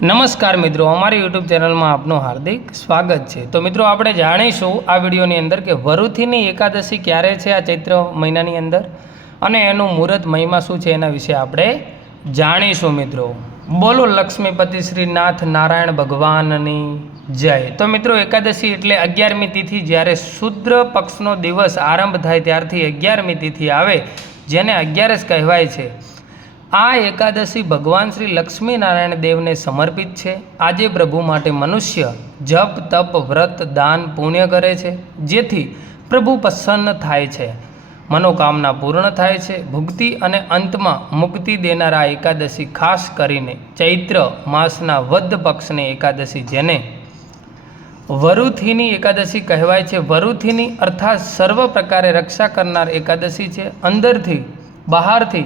નમસ્કાર મિત્રો, અમારી યુટ્યુબ ચેનલમાં આપનું હાર્દિક સ્વાગત છે. તો મિત્રો, આપણે જાણીશું આ વિડીયોની અંદર કે વરુથીની એકાદશી ક્યારે છે આ ચૈત્ર મહિનાની અંદર અને એનું મુહૂર્ત મહિમા શું છે એના વિશે આપણે જાણીશું મિત્રો. બોલો લક્ષ્મીપતિ શ્રી નાથ નારાયણ ભગવાનની જય. તો મિત્રો, એકાદશી એટલે અગિયારમી તિથિ જ્યારે શુદ્ર પક્ષનો દિવસ આરંભ થાય ત્યારથી અગિયારમી તિથિ આવે, જેને અગિયારસ કહેવાય છે. આ એકાદશી ભગવાન શ્રી લક્ષ્મી નારાયણ દેવને સમર્પિત છે. આજે પ્રભુ માટે મનુષ્ય જપ, તપ, વ્રત, દાન, પુણ્ય કરે છે, જેથી પ્રભુ પ્રસન્ન થાય છે. મનોકામના પૂર્ણ થાય છે. ભુક્તિ અને અંતમાં મુક્તિ દેનારા એકાદશી ખાસ કરીને ચૈત્ર માસના વધ પક્ષની એકાદશી જેને વરુથીની એકાદશી કહેવાય છે. વરુથીની અર્થાત સર્વ પ્રકારે રક્ષા કરનાર એકાદશી છે. અંદરથી બહારથી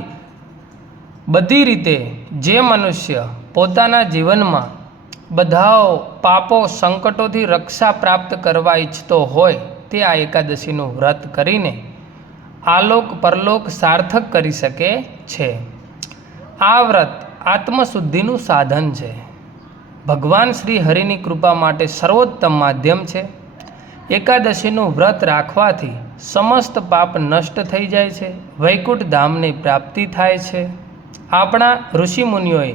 બધી રીતે જે મનુષ્ય પોતાના જીવનમાં બધાઓ પાપો, સંકટોથી રક્ષા પ્રાપ્ત કરવા ઈચ્છતો હોય તે આ એકાદશીનું વ્રત કરીને આલોક પરલોક સાર્થક કરી શકે છે. આ વ્રત આત્મશુદ્ધિનું સાધન છે. ભગવાન શ્રી હરિની કૃપા માટે સર્વોત્તમ માધ્યમ છે. એકાદશીનું વ્રત રાખવાથી સમસ્ત પાપ નષ્ટ થઈ જાય છે. વૈકુંઠ ધામની પ્રાપ્તિ થાય છે. આપણા ઋષિમુનિઓએ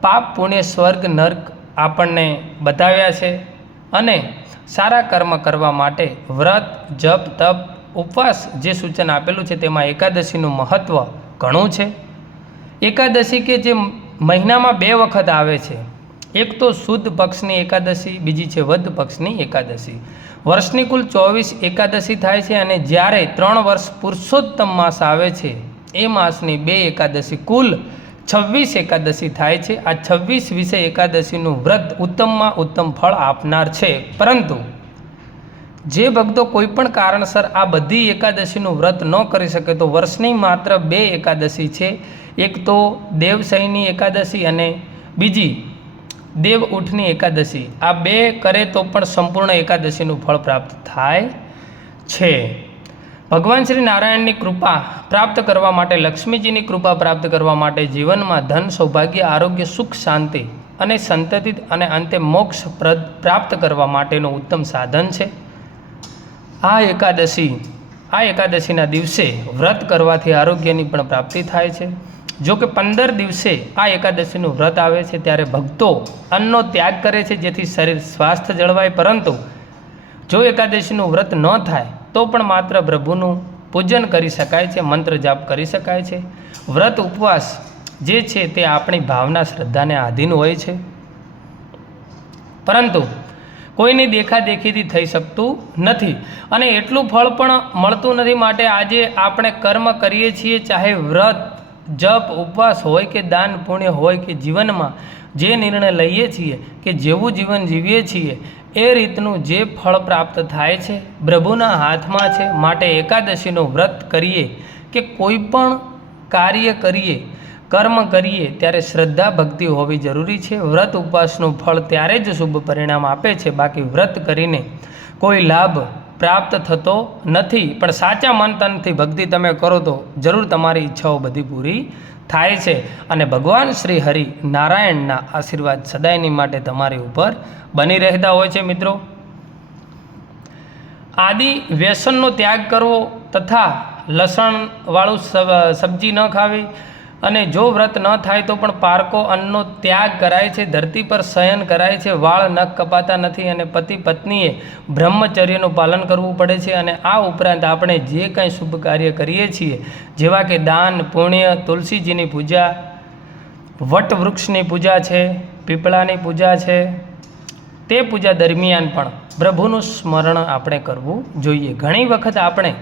પાપ પુણ્ય સ્વર્ગ નર્ક આપણને બતાવ્યા છે અને સારા કર્મ કરવા માટે વ્રત, જપ, તપ, ઉપવાસ જે સૂચન આપેલું છે તેમાં એકાદશીનું મહત્ત્વ ઘણું છે. એકાદશી કે જે મહિનામાં બે વખત આવે છે. એક તો શુદ્ધ પક્ષની એકાદશી, બીજી છે વધ પક્ષની એકાદશી. વર્ષની કુલ ચોવીસ એકાદશી થાય છે અને જ્યારે ત્રણ વર્ષ પુરુષોત્તમ માસ આવે છે એ માસની બે એકાદશી કુલ છવ્વીસ એકાદશી થાય છે. આ છવ્વીસ વિષય એકાદશીનું વ્રત ઉત્તમમાં ઉત્તમ ફળ આપનાર છે. પરંતુ જે ભક્તો કોઈ પણ કારણસર આ બધી એકાદશીનું વ્રત ન કરી શકે તો વર્ષની માત્ર બે એકાદશી છે. એક તો દેવશયની એકાદશી અને બીજી દેવ ઉઠની એકાદશી. આ બે કરે તો પણ સંપૂર્ણ એકાદશીનું ફળ પ્રાપ્ત થાય છે. ભગવાન શ્રી નારાયણની કૃપા પ્રાપ્ત કરવા માટે, લક્ષ્મીજીની કૃપા પ્રાપ્ત કરવા માટે જીવનમાં ધન, સૌભાગ્ય, આરોગ્ય, સુખ, શાંતિ અને સંતતિત અને અંતે મોક્ષ પ્રાપ્ત કરવા માટેનું ઉત્તમ સાધન છે. આ એકાદશી, આ એકાદશીના દિવસે વ્રત કરવાથી આરોગ્યની પણ પ્રાપ્તિ થાય છે. જો કે પંદર દિવસે આ એકાદશીનું વ્રત આવે છે, ત્યારે ભક્તો અન્નનો ત્યાગ કરે છે, જેથી શરીર સ્વાસ્થ્ય જળવાય. પરંતુ જો એકાદશીનું વ્રત ન થાય તો પણ માત્ર પ્રભુનું પૂજન કરી શકાય છે, મંત્ર જાપ કરી શકાય છે. વ્રત ઉપવાસ જે છે તે આપણી ભાવના, શ્રદ્ધાને આધીન હોય છે. પરંતુ કોઈની દેખાદેખીથી થઈ શકતું નથી અને એટલું ફળ પણ મળતું નથી માટે આજે આપણે કર્મ કરીએ છીએ, ચાહે વ્રત, જપ, ઉપવાસ હોય કે દાન પુણ્ય હોય કે જીવનમાં જે નિર્ણય લઈએ છીએ કે જેવું જીવન જીવીએ છીએ એ રીતનું જે ફળ પ્રાપ્ત થાય છે, પ્રભુના હાથમાં છે, માટે એકાદશીનું વ્રત કરીએ કે કોઈ પણ કાર્ય કરીએ, કર્મ કરીએ, ત્યારે શ્રદ્ધા ભક્તિ હોવી જરૂરી છે. વ્રત ઉપવાસનું ફળ ત્યારે જ શુભ પરિણામ આપે છે. બાકી વ્રત કરીને કોઈ લાભ પ્રાપ્ત થતો નથી. પણ સાચા મન તનથી ભક્તિ તમે કરો તો જરૂર તમારી ઈચ્છાઓ બધી પૂરી થાય છે અને ભગવાન શ્રી હરિ નારાયણના આશીર્વાદ સદાયની માટે તમારી ઉપર બની રહેતા હોય છે મિત્રો. આદિ વ્યસનનો ત્યાગ કરવો તથા લસણવાળું સબ્જી ન ખાવી અને જો વ્રત ન થાય તો પણ પારકો અન્નનો ત્યાગ કરાય છે, ધરતી પર શયન કરાય છે, વાળ નખ કપાતા નથી અને પતિ પત્નીએ બ્રહ્મચર્યનું પાલન કરવું પડે છે અને આ ઉપરાંત આપણે જે કંઈ શુભ કાર્ય કરીએ છીએ, જેવા કે દાન, પુણ્ય, તુલસીજીની પૂજા વટવૃક્ષની પૂજા છે, પીપળાની પૂજા છે, તે પૂજા દરમિયાન પણ પ્રભુનું સ્મરણ આપણે કરવું જોઈએ. ઘણી વખત આપણે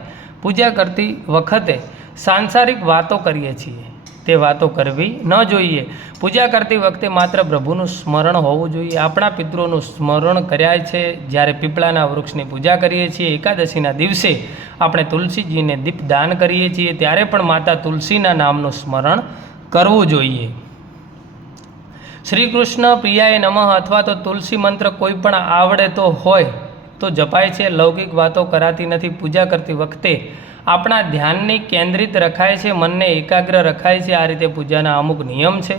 પૂજા કરતી વખતે સાંસારિક વાતો કરીએ છીએ. તે વાતો કરવી ન જોઈએ. પૂજા કરતી વખતે માત્ર પ્રભુનું સ્મરણ હોવું જોઈએ. આપણા પિતૃઓનું સ્મરણ કર્યા છે. જ્યારે પીપળાના વૃક્ષની પૂજા કરીએ છીએ, એકાદશીના દિવસે આપણે તુલસીજીને દીપદાન કરીએ છીએ, ત્યારે પણ માતા તુલસીના નામનું સ્મરણ કરવું જોઈએ. શ્રી કૃષ્ણ પ્રિયાએ નમઃ અથવા તો તુલસી મંત્ર કોઈ પણ આવડે તો હોય. તો જપાય છે, લૌકિક વાતો કરાતી નથી, પૂજા કરતી વખતે આપણા ધ્યાનને કેન્દ્રિત રખાય છે, મનને એકાગ્ર રખાય છે, આ રીતે પૂજાના અમુક નિયમ છે.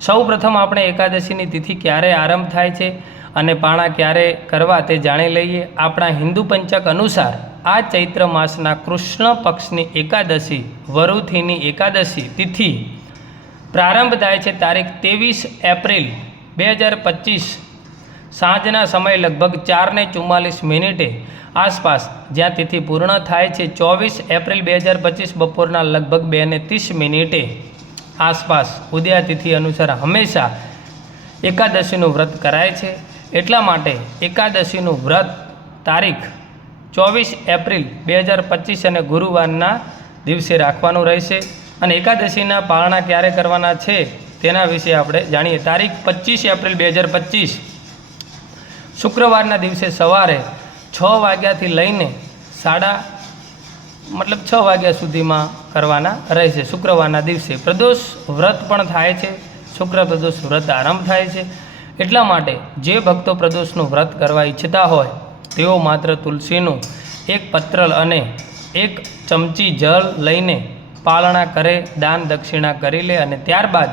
સૌ પ્રથમ આપણે એકાદશીની તિથિ ક્યારે આરંભ થાય છે અને પાણા ક્યારે કરવા તે જાણી લઈએ. આપણા હિન્દુ પંચક અનુસાર આ ચૈત્ર માસના કૃષ્ણ પક્ષની એકાદશી, વરુથીની એકાદશી તિથિ પ્રારંભ થાય છે તારીખ ત્રેવીસ એપ્રિલ, બે હજાર પચીસ સાંજના સમય લગભગ ચારને ચુમ્માલીસ મિનિટે આસપાસ, જ્યાં તિથિ પૂર્ણ થાય છે, ચોવીસ એપ્રિલ બે હજાર પચીસ બપોરના લગભગ બે ને ત્રીસ મિનિટે આસપાસ ઉદયા તિથિ અનુસાર હંમેશા એકાદશીનું વ્રત કરાય છે. એટલા માટે એકાદશીનું વ્રત તારીખ ચોવીસ એપ્રિલ બે હજાર પચીસ અને ગુરુવારના દિવસે રાખવાનું રહેશે. અને એકાદશીના પારણા ક્યારે કરવાના છે તેના વિશે આપણે જાણીએ. તારીખ પચીસ એપ્રિલ બે હજાર પચીસ. શુક્રવારના દિવસે સવારે છ વાગ્યાથી લઈને સાડા, મતલબ છ વાગ્યા સુધીમાં કરવાના રહેશે શુક્રવારના દિવસે પ્રદોષ વ્રત પણ થાય છે. શુક્ર પ્રદોષ વ્રત આરંભ થાય છે. એટલા માટે જે ભક્તો પ્રદોષનું વ્રત કરવા ઈચ્છતા હોય, તેઓ માત્ર તુલસીનું એક પત્ર અને એક ચમચી જળ લઈને પાલણા કરે, દાન દક્ષિણા કરી લે અને ત્યારબાદ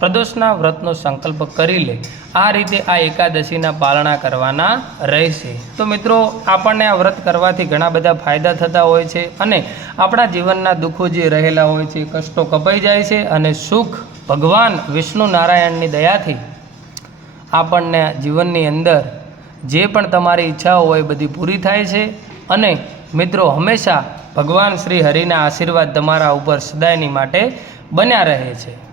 પ્રદોષના વ્રતનો સંકલ્પ કરી લે. આ રીતે આ એકાદશીના પાલણા કરવાના રહેશે. તો મિત્રો, આપણને આ વ્રત કરવાથી ઘણા બધા ફાયદા થતા હોય છે અને આપણા જીવનના દુઃખો જે રહેલા હોય છે, કષ્ટો કપાઈ જાય છે અને સુખ ભગવાન વિષ્ણુ નારાયણની દયાથી આપણને જીવનની અંદર જે પણ તમારી ઈચ્છાઓ હોય બધી પૂરી થાય છે. અને મિત્રો, હંમેશા ભગવાન શ્રી હરિના આશીર્વાદ તમારા ઉપર સદાયની માટે બન્યા રહે છે.